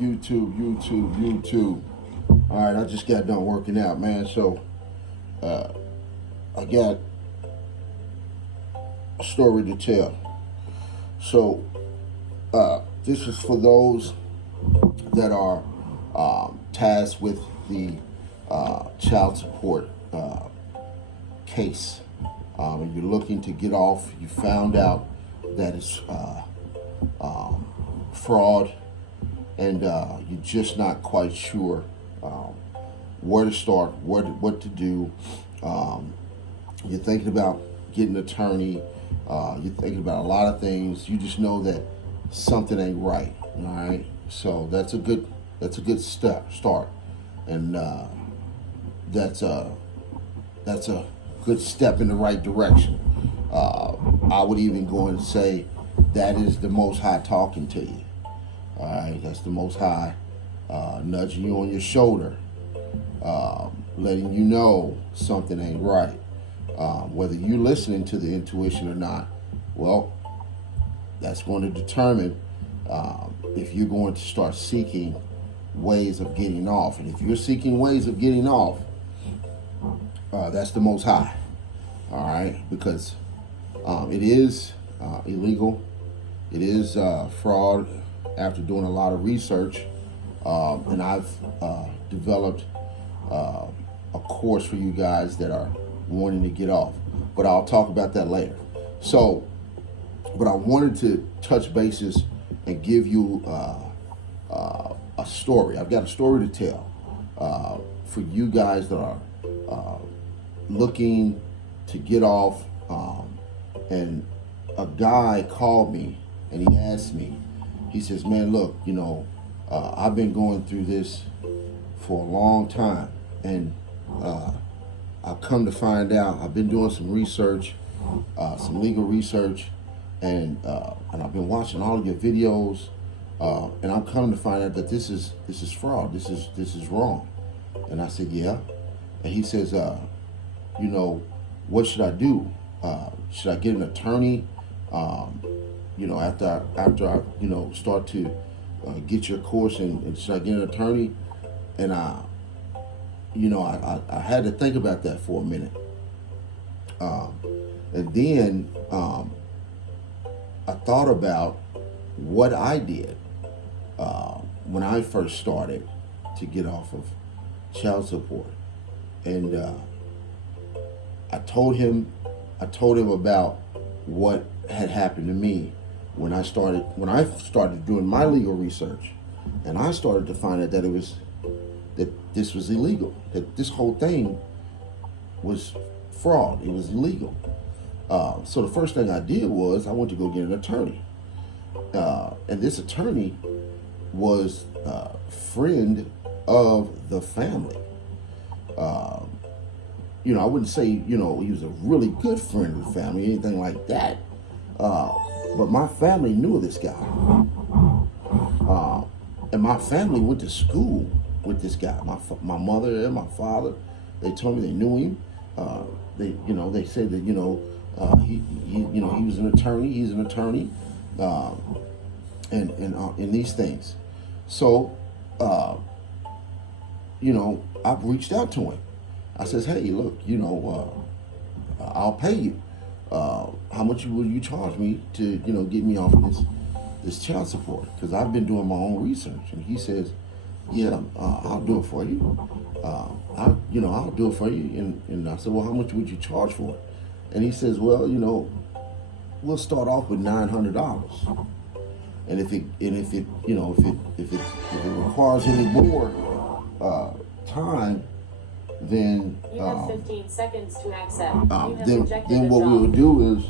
YouTube. All right, I just got done working out, man. So I got a story to tell. So this is for those that are tasked with the child support case. And you're looking to get off. You found out that it's fraud, and you're just not quite sure where to start, what to do. You're thinking about getting an attorney. You're thinking about a lot of things. You just know that something ain't right. All right, so that's a good start, and that's a good step in the right direction. I would even go and say that is the Most High talking to you. All right, that's the Most High nudging you on your shoulder, letting you know something ain't right. Whether you're listening to the intuition or not, well, that's going to determine if you're going to start seeking ways of getting off. And if you're seeking ways of getting off, that's the Most High. All right, because it is illegal. It is fraud. After doing a lot of research, and I've developed a course for you guys that are wanting to get off. But I'll talk about that later. So, but I wanted to touch bases and give you a story. I've got a story to tell for you guys that are looking to get off. And a guy called me and he asked me, he says, man, look, I've been going through this for a long time, and I've come to find out, I've been doing some research, some legal research, and I've been watching all of your videos, and I'm coming to find out that this is fraud. This is wrong. And I said, yeah. And he says, what should I do? Should I get an attorney? After I start to get your course, and should I get an attorney? And I had to think about that for a minute. And then I thought about what I did when I first started to get off of child support. And I told him about what had happened to me when I started doing my legal research, and I started to find out that this was illegal, that this whole thing was fraud. It was illegal. So the first thing I did was I went to go get an attorney, and this attorney was a friend of the family. I wouldn't say he was a really good friend of the family, anything like that. But my family knew this guy, and my family went to school with this guy. My mother and my father, they told me they knew him. They said that he was an attorney. He's an attorney, and these things. So, I've reached out to him. I says, hey, look, I'll pay you. How much will you charge me to, get me off of this child support? Because I've been doing my own research. And he says, yeah, I'll do it for you. I'll do it for you. And I said, well, how much would you charge for it? And he says, well, we'll start off with $900. And if it requires any more time, then you have 15 seconds to accept. Then what we'll do is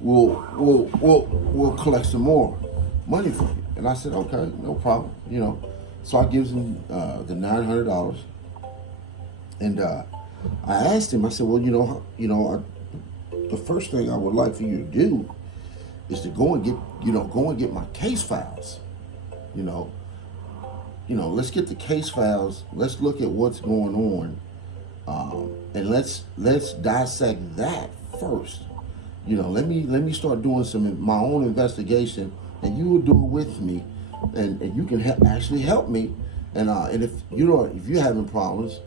we'll collect some more money from you. And I said, okay, no problem. So I gives him the $900, and I asked him. I said, well, the first thing I would like for you to do is to go and get my case files. Let's get the case files. Let's look at what's going on. And let's dissect that first. Let me start doing my own investigation, and you will do it with me, and you can actually help me. And if you're having problems,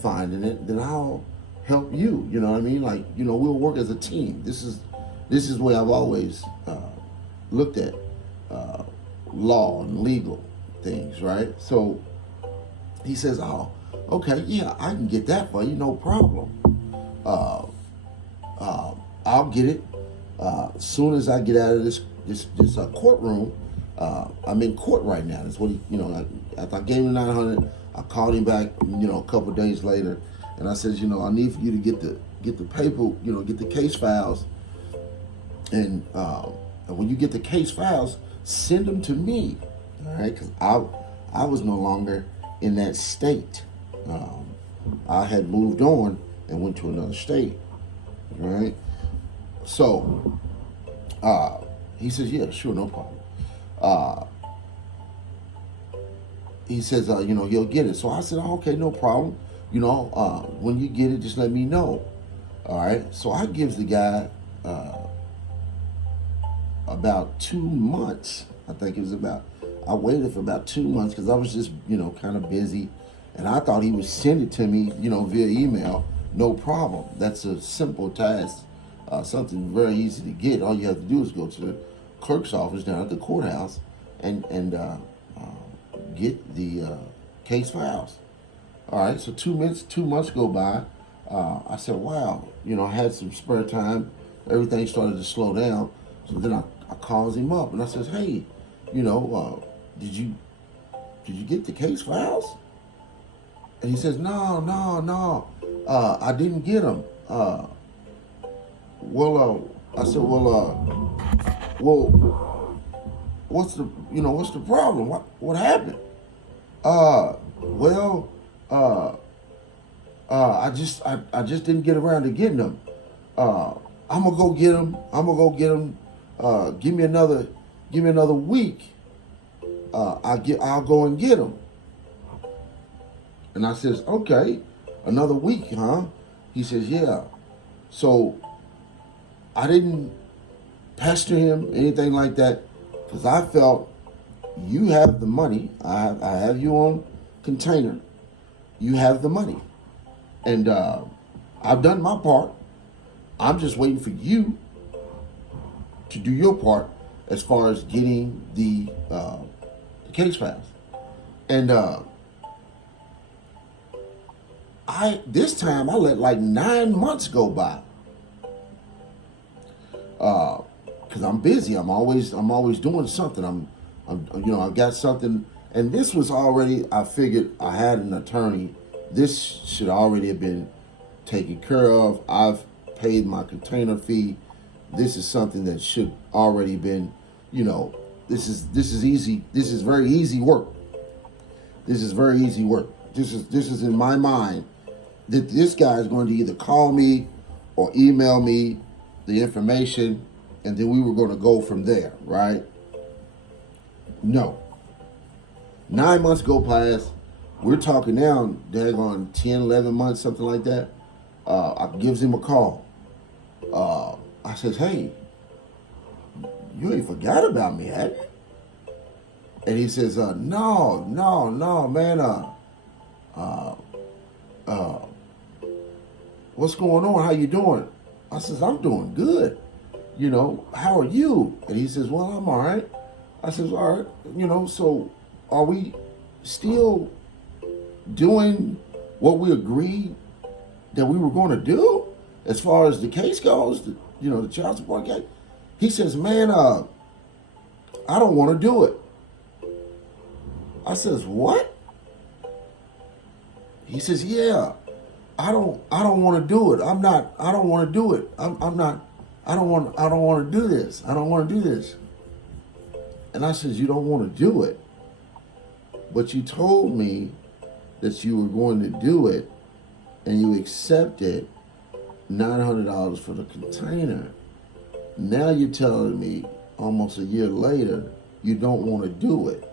finding it, then I'll help you. You know what I mean? Like, we'll work as a team. This is where I've always looked at law and legal things, right? So he says, "Oh, okay, yeah, I can get that for you, no problem. Uh, I'll get it as soon as I get out of this courtroom. I'm in court right now." That's what after I gave him 900, I called him back, a couple of days later, and I said, I need for you to get the paper, get the case files, and when you get the case files, send them to me, all right? Because I was no longer in that state. I had moved on and went to another state, right? So he says, "Yeah, sure, no problem." He says, he'll get it. So I said, "Oh, okay, no problem. When you get it, just let me know." All right. So I gives the guy about 2 months. I think it was about. I waited for about 2 months because I was just, kind of busy, and I thought he would send it to me, via email. No problem. That's a simple task. Something very easy to get. All you have to do is go to the clerk's office down at the courthouse and get the case files. All right, so 2 months go by. I said, wow, I had some spare time. Everything started to slow down. So then I calls him up and I says, "Hey, did you get the case files?" And he says, no, I didn't get them. I said, what's the problem? What happened? Well, I just didn't get around to getting them. I'm gonna go get them. Give me another week. I'll go and get them. And I says, "Okay, another week, huh?" He says, "Yeah." So I didn't pester him, anything like that, because I felt you have the money. I have you on container. You have the money. And I've done my part. I'm just waiting for you to do your part as far as getting the case files. And this time I let like 9 months go by. Because I'm busy. I'm always doing something. I've got something. And this was already, I figured I had an attorney. This should already have been taken care of. I've paid my container fee. This is something that should already been, this is easy. This is very easy work. This is very easy work. This is in my mind that this guy is going to either call me or email me the information, and then we were going to go from there, right? No. 9 months go past. We're talking now, daggone 10, 11 months, something like that. I gives him a call. I says, "Hey, you ain't forgot about me, have you?" And he says, no, man. What's going on? How you doing?" I says, "I'm doing good. How are you?" And he says, "Well, I'm all right." I says, "All right. So are we still doing what we agreed that we were going to do as far as the case goes, the child support case?" He says, "Man, I don't want to do it." I says, "What?" He says, "Yeah, I don't want to do it. I don't want to do it. I don't want to do this. I don't want to do this." And I says, "You don't want to do it, but you told me that you were going to do it, and you accepted $900 for the container. Now you're telling me almost a year later you don't want to do it.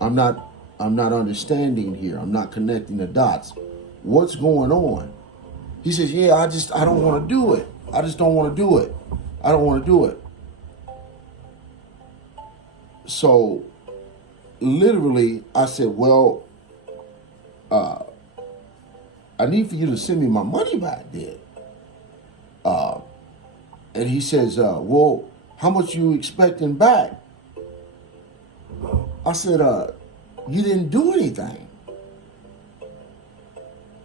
I'm not understanding here. I'm not connecting the dots. What's going on?" He says, "Yeah, I don't want to do it. I just don't want to do it. I don't want to do it." So literally, I said, well, I need for you to send me my money back then. And he says, well, how much you expecting back? I said, you didn't do anything.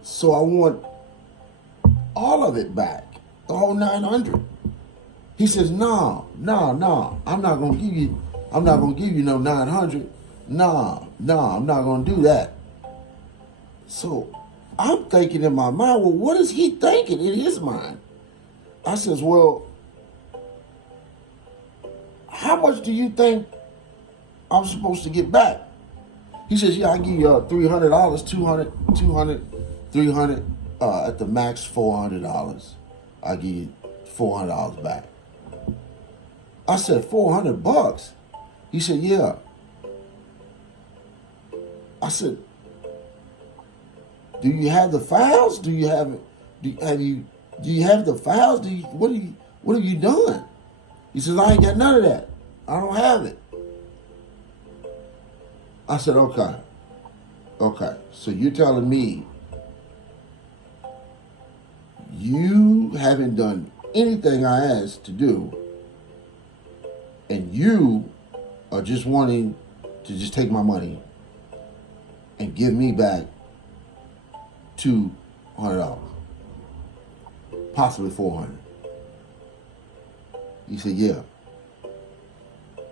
So I want all of it back, the whole 900. He says, no, I'm not gonna give you no 900. No, I'm not gonna do that. So I'm thinking in my mind, well, what is he thinking in his mind? I says, well, how much do you think I'm supposed to get back? He says, yeah, I give you $300, 200, 300, at the max $400. I give you $400 back. I said, $400? He said, yeah. I said, do you have the files? Do you have the files? What have you done? He says, I ain't got none of that. I don't have it. I said, okay. So you're telling me you haven't done anything I asked to do, and you are just wanting to just take my money and give me back $200, possibly $400. He said, yeah.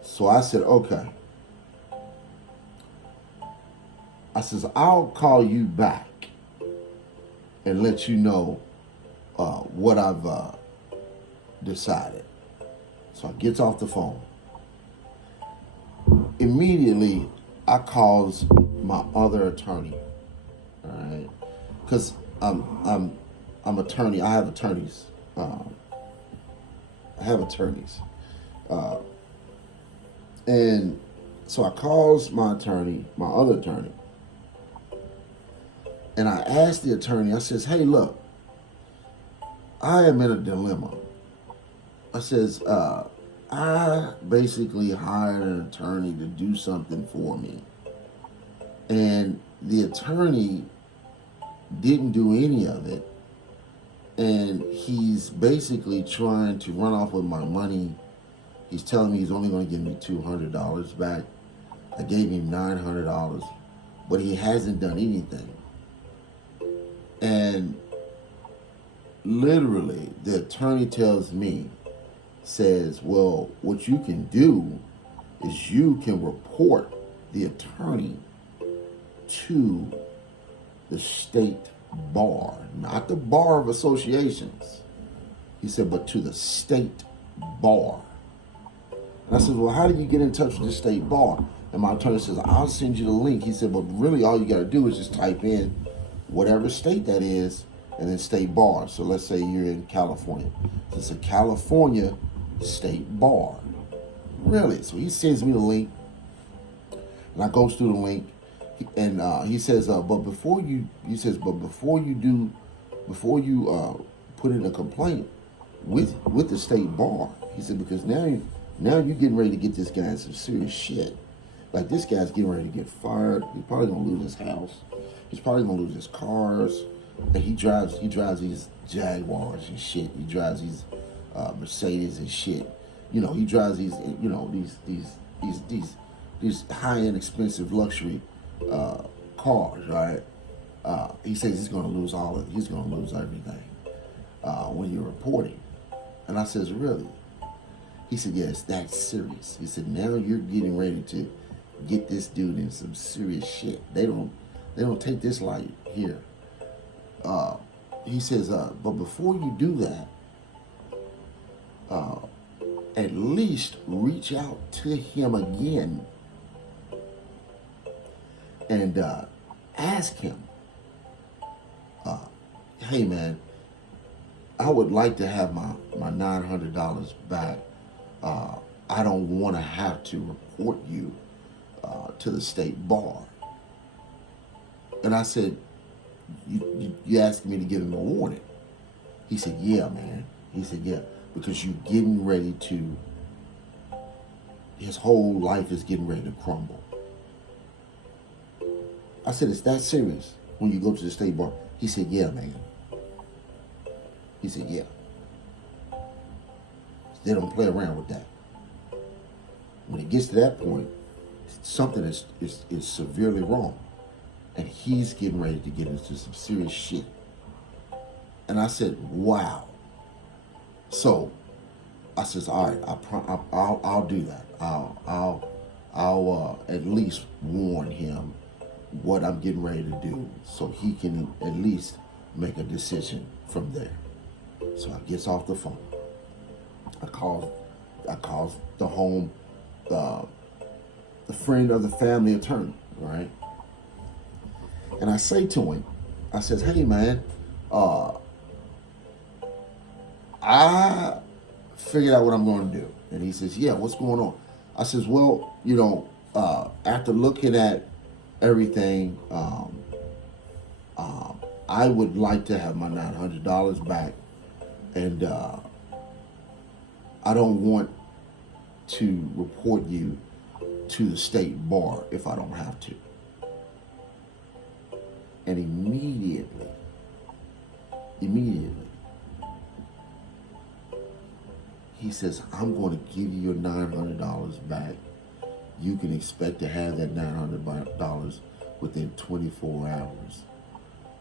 So I said, okay. I says, I'll call you back and let you know what I've decided. So I gets off the phone. Immediately, I calls my other attorney. All right, because I'm attorney. I have attorneys. And so I calls my other attorney, and I asked the attorney. I says, "Hey, look, I am in a dilemma." I says, I basically hired an attorney to do something for me, and the attorney didn't do any of it, and he's basically trying to run off with my money. He's telling me he's only going to give me $200 back. I gave him $900, but he hasn't done anything. And literally, the attorney tells me, says, well, what you can do is you can report the attorney to the state bar, not the bar of associations. He said, but to the state bar. And I said, well, how do you get in touch with the state bar? And my attorney says, I'll send you the link. He said, but really all you got to do is just type in whatever state that is and then state bar. So let's say you're in California. So it's a California state bar. Really? So he sends me the link, and I goes through the link, and he says, but before you put in a complaint with the state bar, he said, because now you're getting ready to get this guy in some serious shit. Like, this guy's getting ready to get fired. He's probably gonna lose his house. He's probably gonna lose his cars. And he drives these Jaguars and shit. He drives these Mercedes and shit. You know, he drives these these high-end expensive luxury cars, right? He says he's gonna lose everything when you're reporting. And I says, really? He said, yes, that's serious. He said, now you're getting ready to get this dude in some serious shit. They don't take this light here. He says, but before you do that, at least reach out to him again and ask him, hey man, I would like to have my $900 back. I don't want to have to report you to the state bar. And I said, you asked me to give him a warning. He said, yeah, man. He said, yeah, because you're getting ready to his whole life is getting ready to crumble. I said, "It's that serious when you go to the state bar?" He said, "Yeah, man." He said, "Yeah. They don't play around with that. When it gets to that point, something is severely wrong. And he's getting ready to get into some serious shit." And I said, "Wow." So I says, "All right, I'll do that. I'll at least warn him what I'm getting ready to do, so he can at least make a decision from there." So I gets off the phone. I called the home, the friend of the family attorney, right? And I say to him, I says, "Hey man, I figured out what I'm going to do." And he says, "Yeah, what's going on?" I says, "Well, after looking at everything, I would like to have my $900 back, and I don't want to report you to the state bar if I don't have to." And immediately, he says, "I'm going to give you your $900 back. You can expect to have that $900 within 24 hours.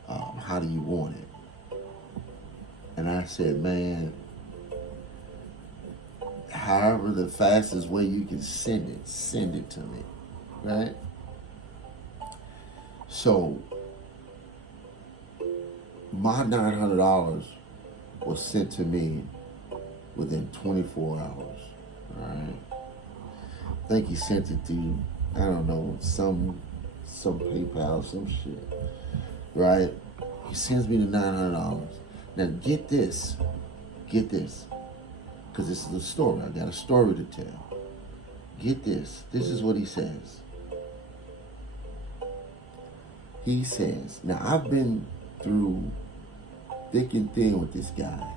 How do you want it?" And I said, "Man, however the fastest way you can send it to me," right? So my $900 was sent to me within 24 hours, right? I think he sent it to, I don't know, some PayPal, some shit, right? He sends me the $900. Now get this, because this is a story. I got a story to tell. Get this. This is what he says. He says, now I've been through thick and thin with this guy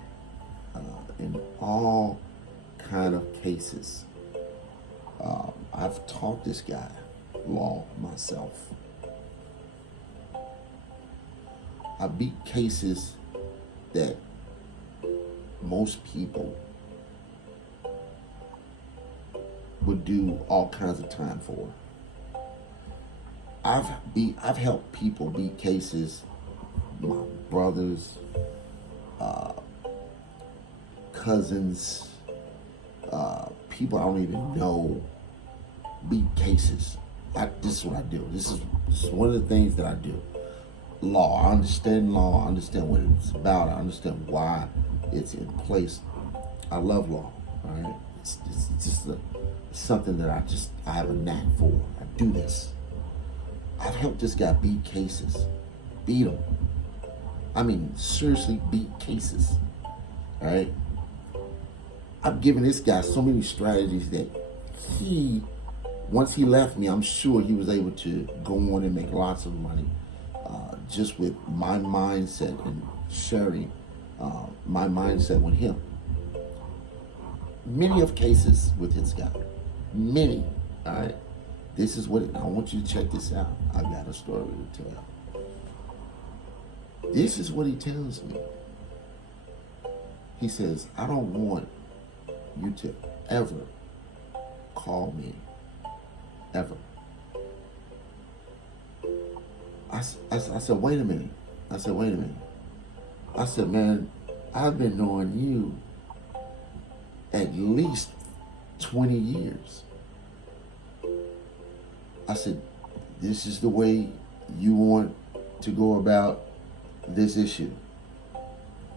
in all kind of cases. I've taught this guy law myself. I beat cases that most people would do all kinds of time for. I've helped people beat cases, my brothers, cousins, people I don't even know, beat cases. This is what I do. This is one of the things that I do. Law. I understand law. I understand what it's about. I understand why it's in place. I love law. All right. It's just something that I have a knack for. I do this. I've helped this guy beat cases. Beat them. I mean, seriously beat cases. All right. I've given this guy so many strategies that once he left me, I'm sure he was able to go on and make lots of money just with my mindset and sharing my mindset with him. Many of cases with this guy. Many. All right. This is what I want you to check this out. I got a story to tell. This is what he tells me. He says, "I don't want you to ever call me, ever." I said, wait a minute. I said, "Man, I've been knowing you at least 20 years. I said, this is the way you want to go about this issue?"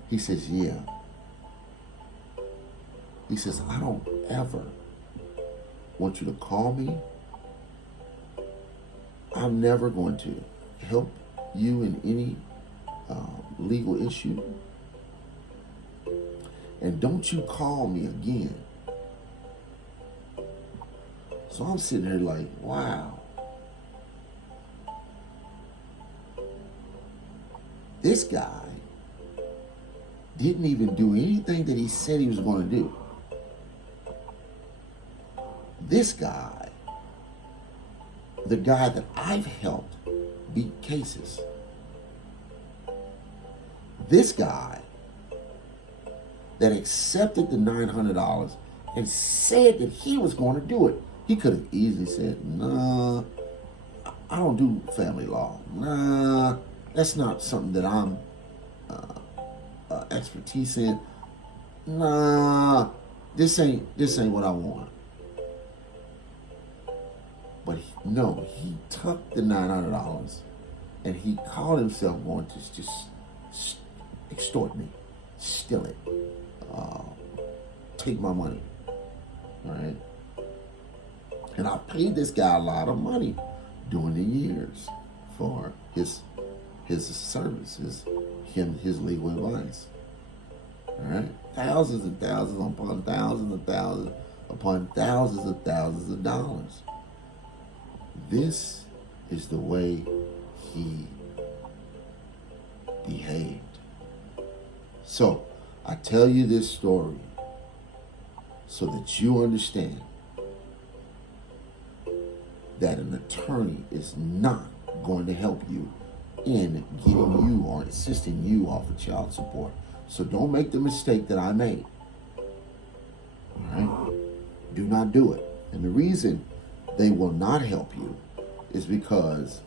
He says, "Yeah." He says, "I don't ever want you to call me. I'm never going to help you in any legal issue. And don't you call me again." So I'm sitting here like, wow. This guy didn't even do anything that he said he was going to do. This guy, the guy that I've helped beat cases, this guy that accepted the $900 and said that he was going to do it, he could have easily said, nah, I don't do family law. Nah, that's not something that I'm expertise in. Nah, this ain't what I want. But no, he took the $900 and he called himself going to just extort me, steal it, take my money, all right? And I paid this guy a lot of money during the years for his services, his legal advice. All right, thousands and thousands upon thousands and thousands upon thousands and thousands of dollars. This is the way he behaved. So I tell you this story so that you understand that an attorney is not going to help you in getting you or assisting you off of child support. So don't make the mistake that I made. All right? Do not do it. And the reason they will not help you is because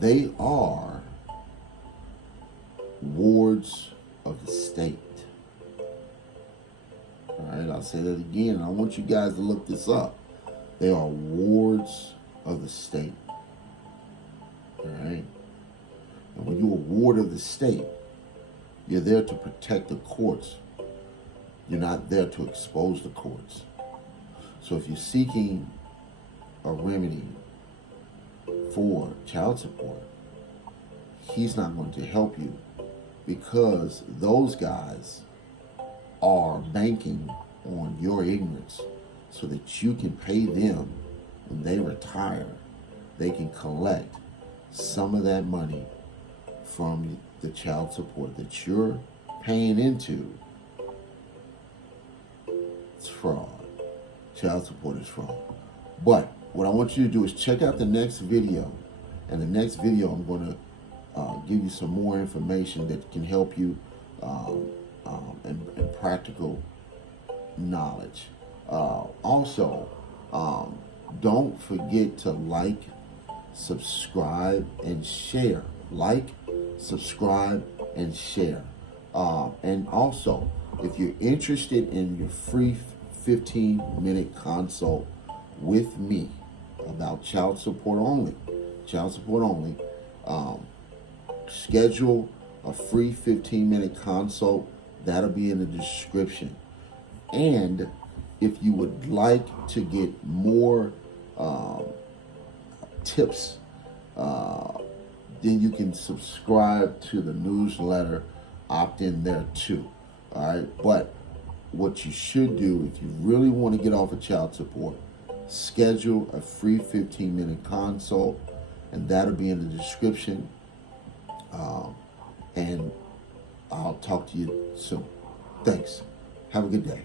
they are wards of the state. All right, I'll say that again. I want you guys to look this up. They are wards of the state. All right? And when you're a ward of the state, you're there to protect the courts. You're not there to expose the courts. So if you're seeking a remedy for child support, he's not going to help you because those guys are banking on your ignorance so that you can pay them when they retire. They can collect some of that money from the child support that you're paying into. It's fraud. Child support is fraud. But what I want you to do is check out the next video. And the next video, I'm going to give you some more information that can help you and practical knowledge. Also, don't forget to like, subscribe, and share. Like, subscribe, and share. And also, if you're interested in your free 15-minute consult with me about child support only, schedule a free 15-minute consult. That'll be in the description. And if you would like to get more tips, then you can subscribe to the newsletter, opt in there too. All right. But what you should do, if you really want to get off of child support, schedule a free 15-minute consult, and that'll be in the description. And I'll talk to you soon. Thanks. Have a good day.